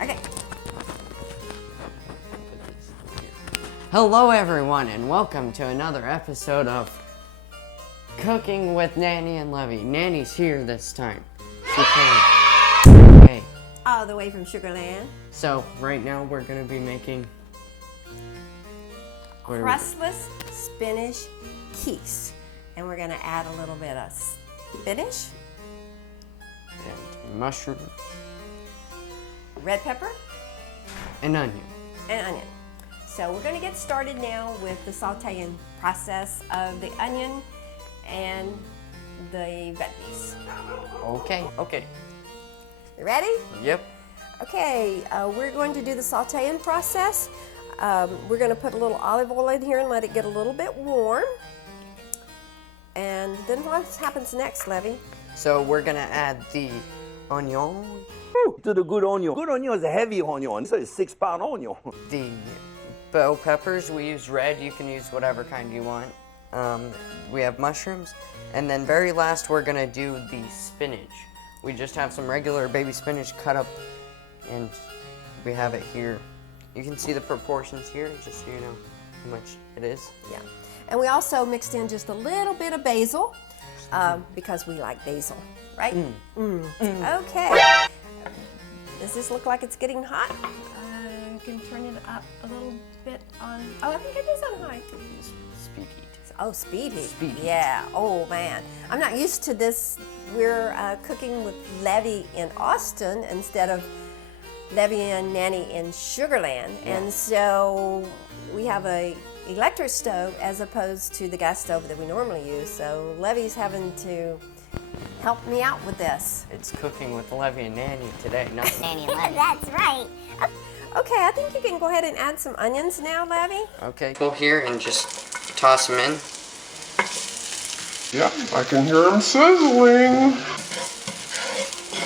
Okay. Hello everyone and welcome to another episode of Cooking with Nanny and Levy. Nanny's here this time. She came. Hey. All the way from Sugarland. So right now we're gonna be making Crustless spinach quiche. And we're gonna add a little bit of spinach, and mushroom red pepper, and onion. and onion. So we're gonna get started now with the sauteing process of the onion and the veggies. Okay. You ready? Yep. Okay, we're going to do the sauteing process. We're going to put a little olive oil in here and let it get a little bit warm. And then what happens next, Levy? So we're gonna add the onion, To the good onion. Good onion is a heavy onion. It's a 6-pound onion. the bell peppers. We use red. You can use whatever kind you want. We have mushrooms, and then very last we're gonna do the spinach. We just have some regular baby spinach cut up, and we have it here. You can see the proportions here, just so you know how much it is. Yeah. And we also mixed in just a little bit of basil because we like basil, right? Okay. Does this look like it's getting hot? You can turn it up a little bit on. Oh, I think it is on high. Speed heat. Oh, speed heat. Speed heat. Yeah. Oh, man. I'm not used to this. We're cooking with Levy in Austin instead of Levy and Nanny in Sugarland. Yeah. And so we have a electric stove as opposed to the gas stove that we normally use. So Levy's having to help me out with this. It's cooking with Levy and Nanny today, not Nanny and Levy. That's right. Okay, I think you can go ahead and add some onions now, Levy. Okay. Go here and just toss them in. Yep, I can hear them sizzling.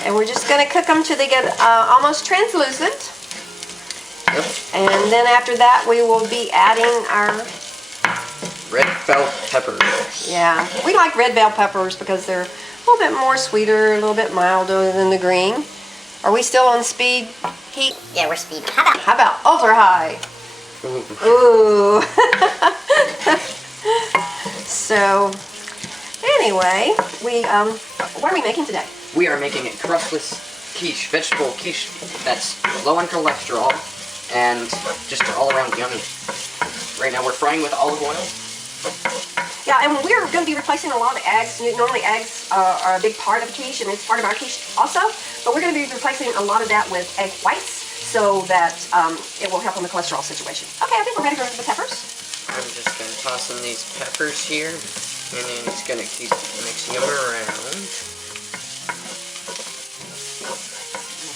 And we're just going to cook them till they get almost translucent. Yep. And then after that, we will be adding our, Red bell peppers. yeah, we like red bell peppers because they're a little bit more sweeter, a little bit milder than the green. Are we still on speed heat? Yeah, we're speed. How about How about ultra high? Ooh. Ooh. So, anyway, what are we making today? We are making a crustless quiche, vegetable quiche that's low on cholesterol and just all around yummy. Right now we're frying with olive oil. Yeah, and we're going to be replacing a lot of eggs. Normally eggs are a big part of a quiche, and it's part of our quiche also. But we're going to be replacing a lot of that with egg whites so that it will help on the cholesterol situation. Okay, I think we're ready for the peppers. I'm just going to toss in these peppers here, and then it's going to keep mixing them around.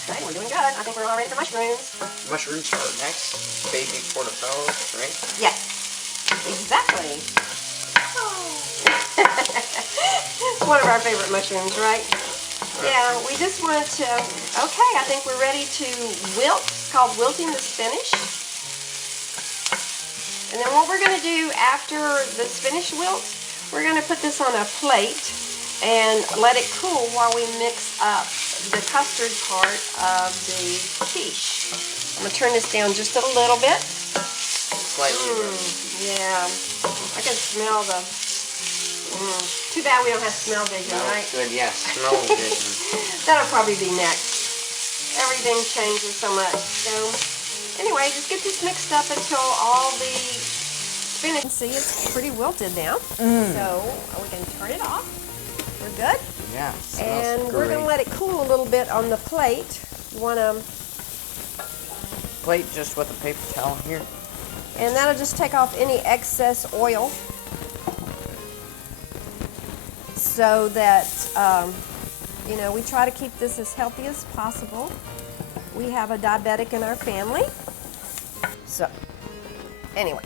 Okay, we're doing good. I think we're all ready for mushrooms. Mushrooms are next. Baby portobello, right? Yes, exactly. It's one of our favorite mushrooms, right? Yeah, we just want to, okay, I think we're ready to wilt. It's called wilting the spinach. And then what we're going to do after the spinach wilts, we're going to put this on a plate and let it cool while we mix up the custard part of the quiche. I'm going to turn this down just a little bit. Slightly. Yeah, I can smell the, too bad we don't have smell vision, right? Good, yes. Smell vision. That'll probably be next. Everything changes so much. So, anyway, just get this mixed up until all the spinach. See, it's pretty wilted now. So, we can turn it off. We're good. Yeah. And we're going to let it cool a little bit on the plate. You want to, plate just with a paper towel here. and that'll just take off any excess oil. So that, we try to keep this as healthy as possible. We have a diabetic in our family. So, anyway.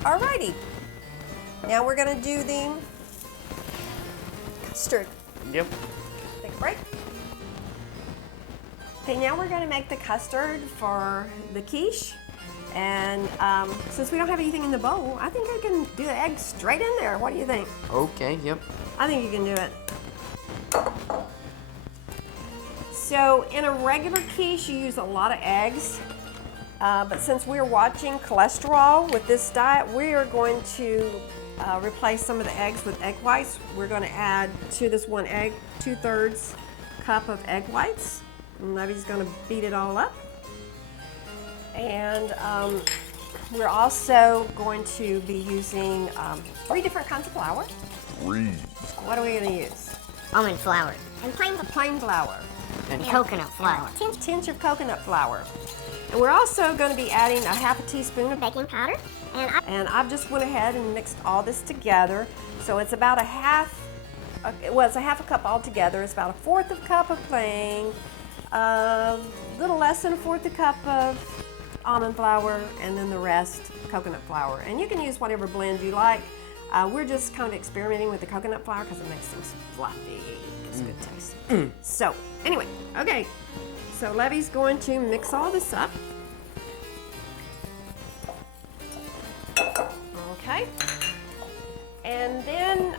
Alrighty. Now we're going to do the custard. Yep. Take a break. Okay, now we're going to make the custard for the quiche. And since we don't have anything in the bowl, I think I can do the eggs straight in there. What do you think? Okay, yep. I think you can do it. So in a regular quiche, you use a lot of eggs. But since we're watching cholesterol with this diet, we are going to replace some of the eggs with egg whites. We're going to add to this one egg 2/3 cup of egg whites. And Levy's going to beat it all up. And we're also going to be using 3 different kinds of flour. What are we going to use? Almond flour. And Plain flour. and coconut flour. Tinge of coconut flour. And we're also going to be adding a 1/2 teaspoon of Baking powder. And I've just went ahead and mixed all this together. So it's about it's a 1/2 cup altogether. It's about 1/4 cup of plain, a little less than 1/4 cup of almond flour, and then the rest coconut flour. And you can use whatever blend you like. We're just kind of experimenting with the coconut flour because it makes things fluffy. It's good taste. So anyway, okay. So Levy's going to mix all this up. Okay. And then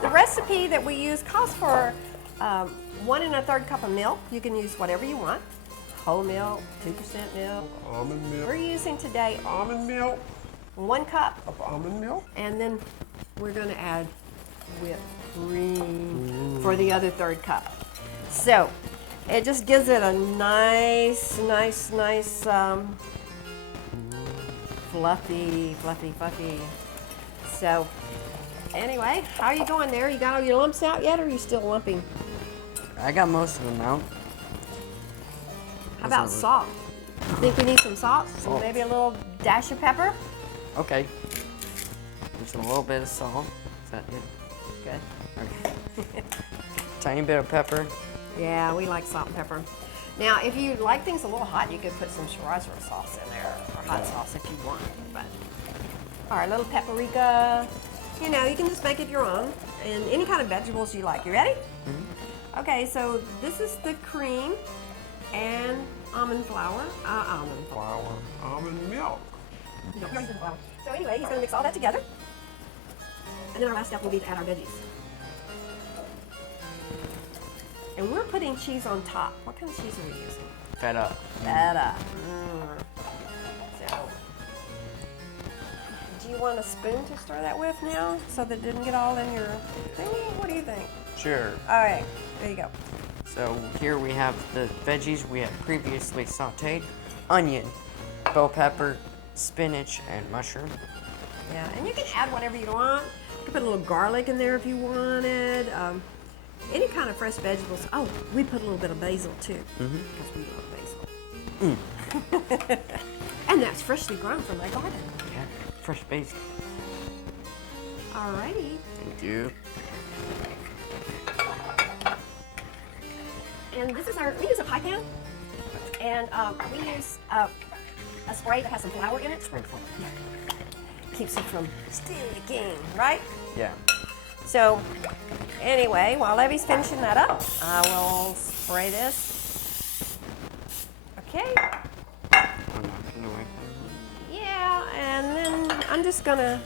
the recipe that we use calls for 1 1/3 cup of milk. You can use whatever you want. Whole milk, 2% milk. Almond milk. We're using today Almond milk. 1 cup. Of almond milk. And then we're going to add whipped cream for the other 1/3 cup. So it just gives it a nice, fluffy. So anyway, how are you going there? You got all your lumps out yet, or are you still lumping? I got most of them out. How about salt? Think we need some salt? Salt. Maybe a little dash of pepper? Okay. Just a little bit of salt. Is that it? Good. Okay. Tiny bit of pepper. Yeah, we like salt and pepper. Now, if you like things a little hot, you could put some chorizo sauce in there, or hot sauce if you want. But all right, a little paprika. You know, you can just make it your own, and any kind of vegetables you like. You ready? Mm-hmm. Okay, so this is the cream and almond flour. Almond milk. No, we already did the flour. So anyway, he's going to mix all that together, and then our last step will be to add our veggies. And we're putting cheese on top. What kind of cheese are we using? Feta. Feta. So, do you want a spoon to stir that with now, so that it didn't get all in your thingy? What do you think? Sure. All right, there you go. So here we have the veggies we had previously sauteed. Onion, bell pepper, spinach, and mushroom. Yeah, and you can add whatever you want. You can put a little garlic in there if you wanted. Any kind of fresh vegetables. Oh, we put a little bit of basil too, because we love basil. And that's freshly grown from my garden. Yeah, fresh basil. Alrighty. Thank you. And this is we use a pie pan, and we use a spray that has some flour in it. Keeps it from sticking, right? Yeah. So, anyway, while Levy's finishing that up, I will spray this. Okay. I'm not gonna wipe that. Yeah, and then I'm just gonna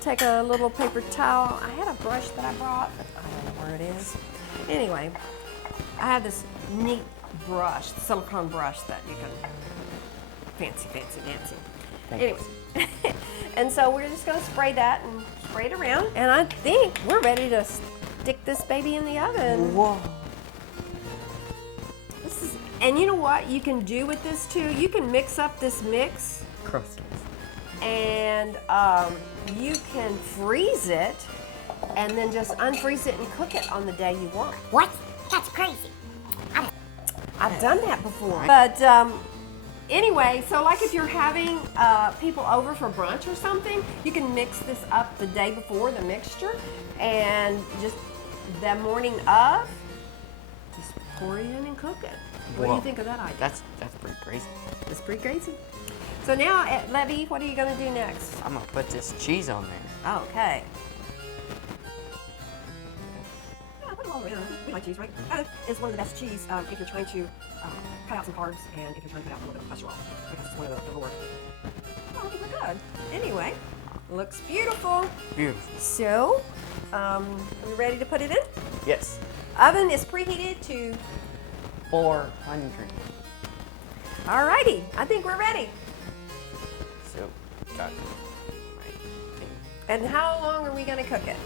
take a little paper towel. I had a brush that I brought, but I don't know where it is. Anyway, I have this neat brush, silicone brush that you can fancy dancy. Anyway, and so we're just gonna spray that and spray it around, and I think we're ready to stick this baby in the oven. Whoa. And you know what you can do with this too? You can mix up this mix, Crust. and you can freeze it, and then just unfreeze it and cook it on the day you want. What? That's crazy. I've done that before. But anyway, so like if you're having people over for brunch or something, you can mix this up the day before, the mixture, and just the morning of, just pour it in and cook it. What do Whoa. you think of that idea? That's pretty crazy. It's pretty crazy. So now, Levy, what are you going to do next? I'm gonna put this cheese on there. Okay. Yeah, put it all around. We like cheese, right? It's one of the best cheese if you're trying to cut out some carbs and if you're trying to cut out a little bit of cholesterol, because it's one of the lower. Oh, we're good. Anyway, looks beautiful. Beautiful. So, are we ready to put it in? Yes. Oven is preheated to 400. Alrighty, I think we're ready. So, got my thing. And how long are we going to cook it?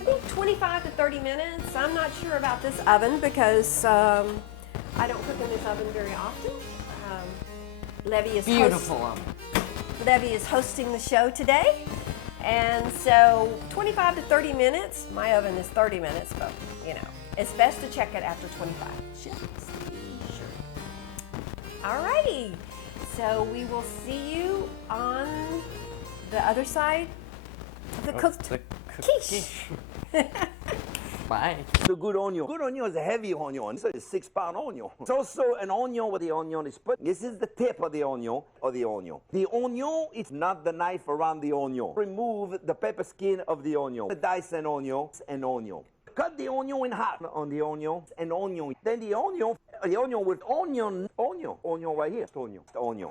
I think 25 to 30 minutes. I'm not sure about this oven because I don't cook in this oven very often. Levy is Beautiful. Levy is hosting the show today. And so 25 to 30 minutes. My oven is 30 minutes, but you know, it's best to check it after 25. Just be sure. Alrighty. So we will see you on the other side of the cooked the quiche. Bye. The good onion. Good onion is a heavy onion. So it's 6-pound onion. It's also an onion where the onion is put. This is the tip of the onion. The onion is not the knife around the onion. Remove the pepper skin of the onion. Dice an onion. Cut the onion in half on the onion. Then the onion with onion right here. Onion.